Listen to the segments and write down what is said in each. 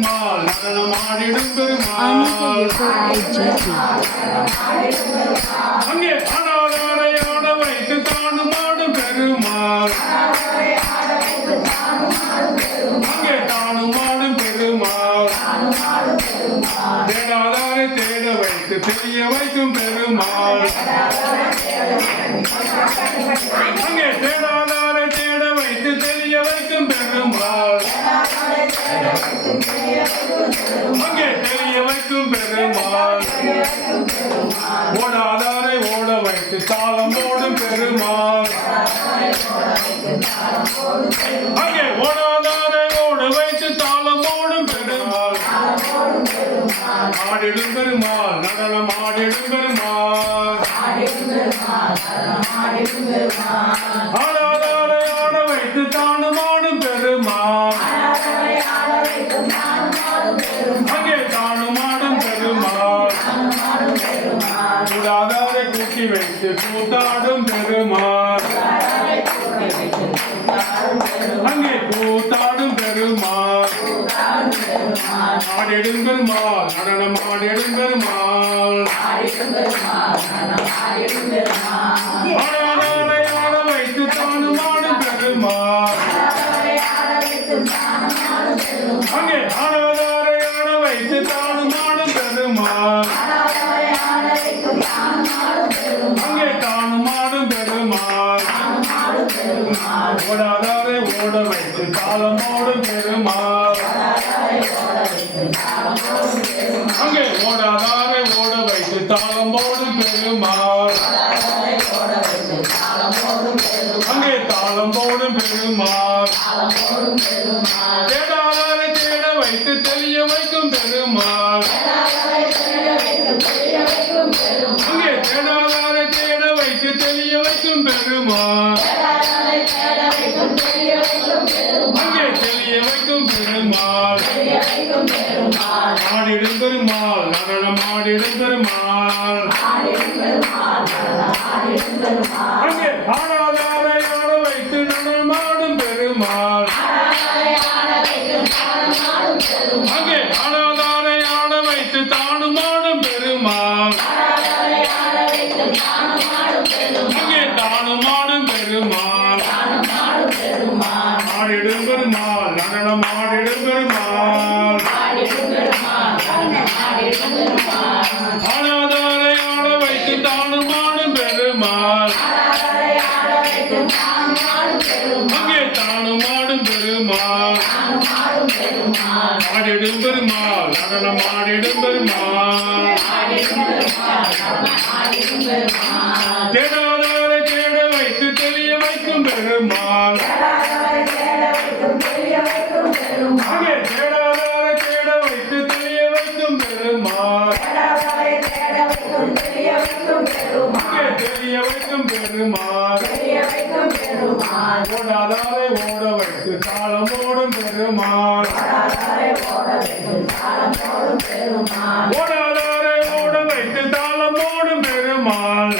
பெருமாள் நடனமாடிடும் பெருமாள் அங்கே ஆடாதாரை வைத்து தானும் ஆடும் பெருமாள் அங்கே தானும் ஆடும் பெருமாள் தேடாதாரை தேட வைத்து தெரிய வைக்கும் பெருமாள் அங்கே அங்கே ஓடாதாரை ஓட வைத்து தாளம் ஓடும் பெருமாள். ஆடிடும் பெருமாள் நடனம் ஆடிடும் பெருமாள். ஆடாதாரை ஆட வைத்து தானும் ஆடும் பெருமாள். அங்கே தானும் ஆடும் பெருமாள். கூடாதாரை கூட்டி வைத்து கூத்தாடும் நடனமாடும் பெருமாள் ஆட வைத்து தானும் ஆடும் பெருமாள். அங்கே ஆடாதாரை ஆட வைத்து தானும் ஆடும் பெருமாள். அங்கே தானும் ஆடும் பெருமாள். ஓடாதாரை ஓட வைத்து தாளம் பெருமாள். அங்கே ஓடாதாரை ஓட வைத்து தாளம் ஓடும் பெருமாள். அங்கே தாளம் போடும் பெருமாள். ஆடிடும் பெருமாள். அங்கே ஆடாதாரை ஆடிடும் பெருமாள் நடனம் ஆடிடும் பெருமாள் தேடாதாரை தேட வைத்து தெளிய வைக்கும் பெருமாள் தேடாதாரை தேட வைத்து தெரிய வைக்கும் பெருமாள் தெரிய வைக்கும் பெருமாள் ஓடாதாரை ஓ தாளம் பெருமாள். ஓடாதாரை ஓட வைத்து தாளம் ஓடும் பெருமாள்.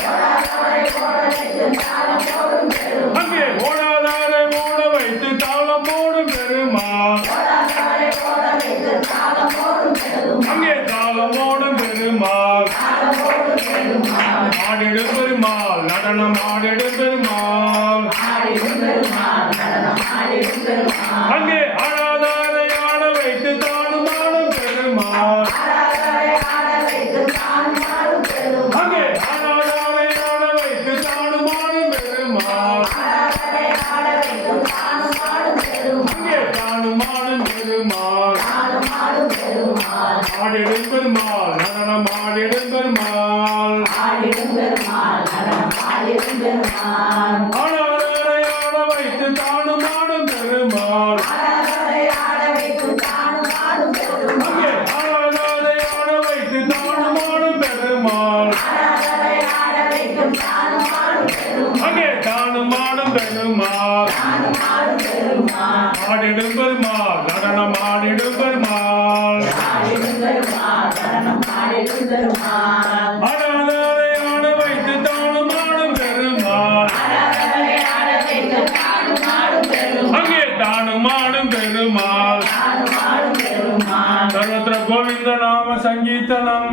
அங்கே ஓடாதாரை ஓட வைத்து தாளம் ஓடும் பெருமாள். அங்கே தாளம் ஓடும் பெருமாள். ஆடிடும் பெருமாள் நடனம் ஆடிடும் பெருமாள் பெருமாள் நடனம் பெருமாள். ஆடிடும் பெருமாள் நடனம் ஆடிடும் பெருமாள். ஆடாதாரை ஆட வைத்து தானும் ஆடும் பெருமாள். ஆடாதாரை ஆட வைத்து தானும் ஆடும் பெருமாள். அங்கே தானும் ஆடும் பெருமாள். ஆடிடும் பெருமாள். சரணம் அடாதே ஆட வைத்து தானும் ஆடும் பெருமாள். அங்கே தானும் ஆடும் பெருமாள். சர்வத்திர கோவிந்த நாம சங்கீதனம்